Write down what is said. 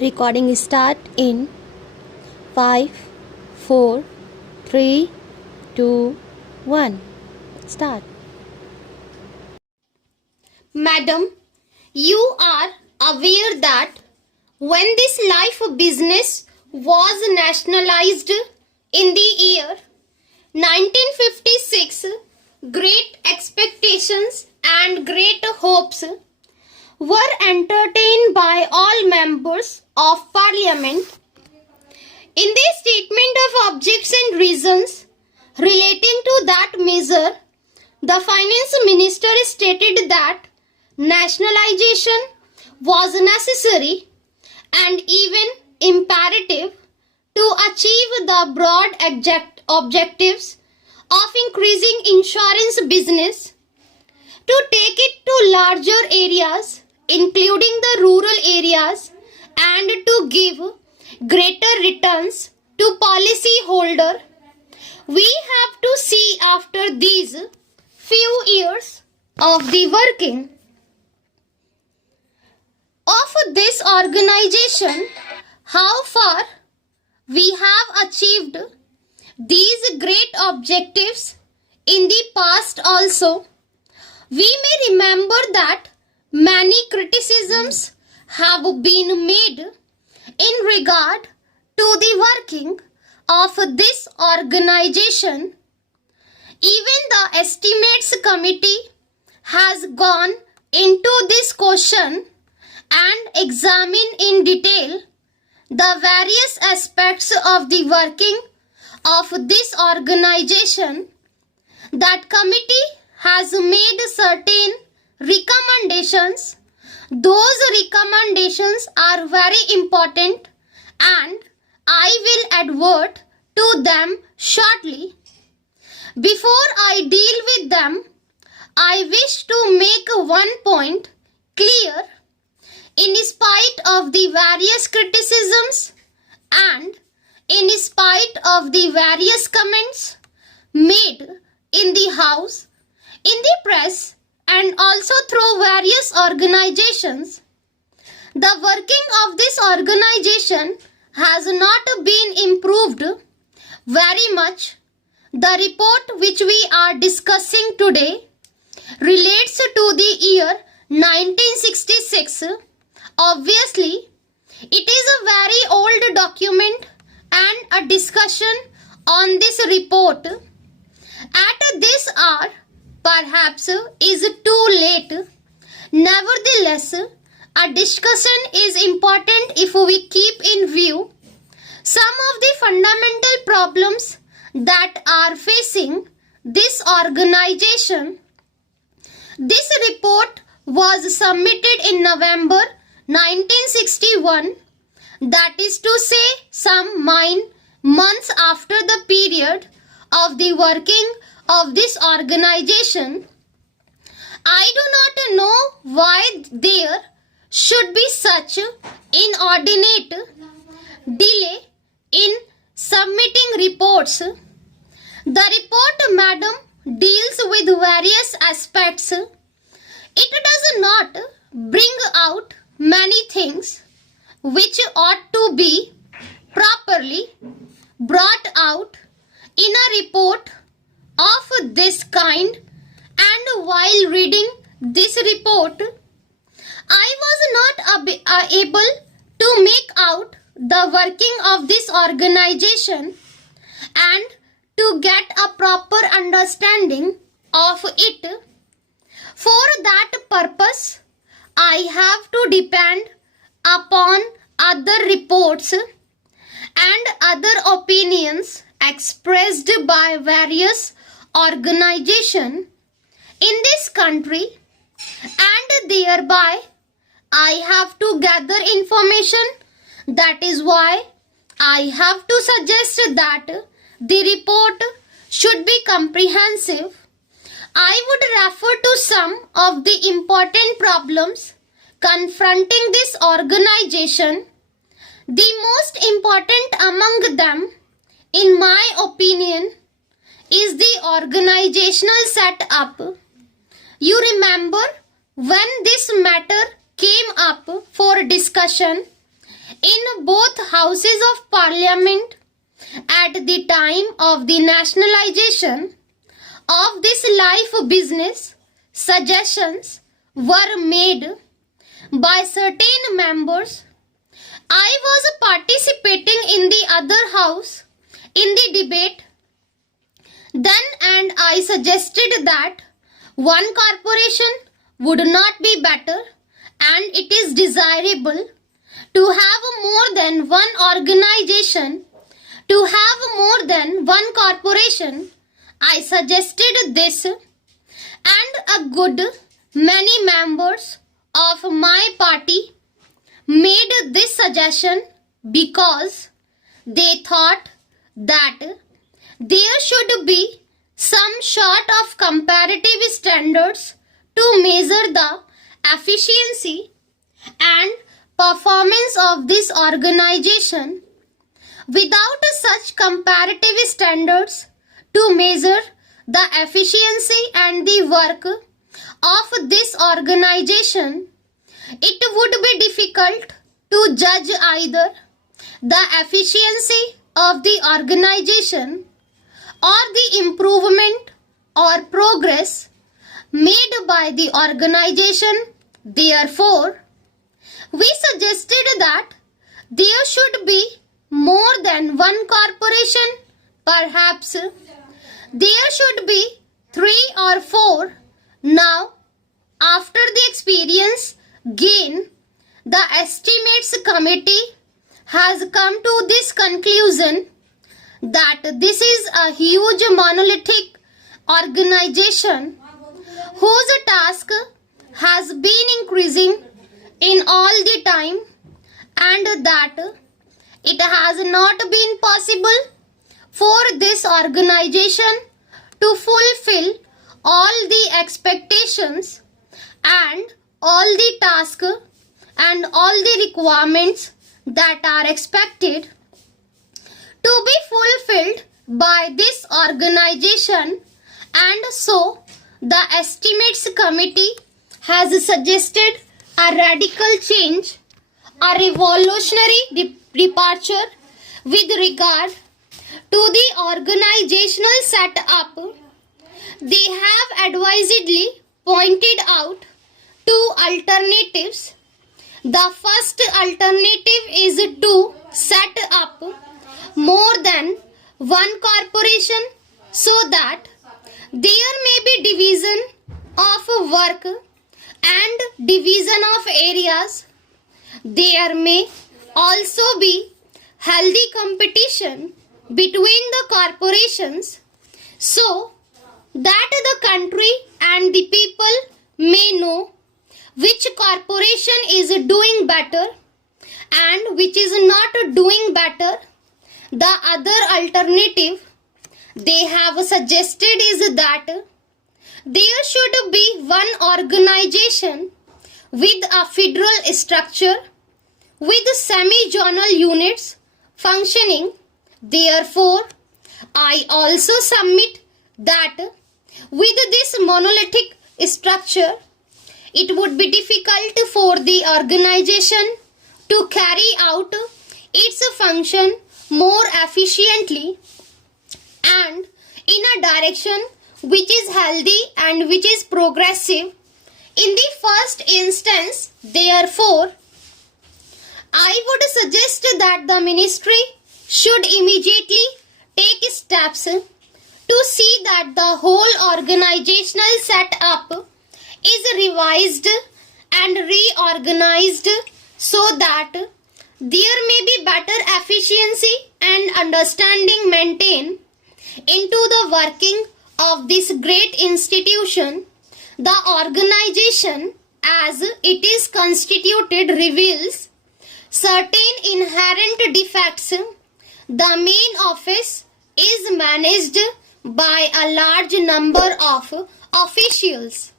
Recording start in 5, 4, 3, 2, 1. Start. Madam, you are aware that when this life business was nationalized in the year 1956, great expectations and great hopes were entertained by all members of parliament. In their statement of objects and reasons relating to that measure, the finance minister stated that nationalization was necessary and even imperative to achieve the broad objectives of increasing insurance business, to take it to larger areas including the rural areas, and to give greater returns to policyholder. We have to see after these few years of the working of this organization how far we have achieved these great objectives in the past also. We may remember that many criticisms have been made in regard to the working of this organization. Even the estimates committee has gone into this question and examined in detail the various aspects of the working of this organization. That committee has made certain recommendations. Those recommendations are very important and I will advert to them shortly. Before I deal with them, I wish to make one point clear. In spite of the various criticisms and in spite of the various comments made in the house, in the press, and also through various organizations, the working of this organization has not been improved very much. The report which we are discussing today relates to the year 1966. Obviously, it is a very old document and a discussion on this report at this hour perhaps is too late. Nevertheless, a discussion is important if we keep in view some of the fundamental problems that are facing this organization. This report was submitted in November 1961, that is to say some 9 months after the period of the working of this organization. I do not know why there should be such inordinate delay in submitting reports. The report, madam, deals with various aspects. It does not bring out many things which ought to be properly brought out in a report of this kind, and while reading this report, I was not able to make out the working of this organization and to get a proper understanding of it. For that purpose, I have to depend upon other reports and other opinions expressed by various organizations in this country, and thereby I have to gather information. That is why I have to suggest that the report should be comprehensive. I would refer to some of the important problems confronting this organization. The most important among them, in my opinion, is the organizational setup. You remember when this matter came up for discussion in both houses of parliament at the time of the nationalization of this life business. Suggestions were made by certain members. I was participating in the other house in the debate then, and I suggested that one corporation would not be better, and it is desirable to have more than one organization, to have more than one corporation. I suggested this, and a good many members of my party made this suggestion because they thought that there should be some sort of comparative standards to measure the efficiency and performance of this organization. Without such comparative standards to measure the efficiency and the work of this organization, it would be difficult to judge either the efficiency of the organization or the improvement or progress made by the organization. Therefore, we suggested that there should be more than one corporation. Perhaps there should be 3 or 4. Now, after the experience gained, the estimates committee has come to this conclusion that this is a huge monolithic organization whose task has been increasing in all the time, and that it has not been possible for this organization to fulfill all the expectations and all the tasks and all the requirements that are expected to be fulfilled by this organization, and so the estimates committee has suggested a radical change, a revolutionary departure with regard to the organizational setup. They have advisedly pointed out 2 alternatives. The first alternative is to set up more than one corporation so that there may be division of work and division of areas. There may also be healthy competition between the corporations so that the country and the people may know which corporation is doing better and which is not doing better. The other alternative they have suggested is that there should be one organization with a federal structure with semi-zonal units functioning. Therefore, I also submit that with this monolithic structure, it would be difficult for the organization to carry out its function more efficiently and in a direction which is healthy and which is progressive. In the first instance, therefore, I would suggest that the ministry should immediately take steps to see that the whole organizational setup is revised and reorganized so that there may be better efficiency and understanding maintained into the working of this great institution. The organization as it is constituted reveals certain inherent defects. The main office is managed by a large number of officials.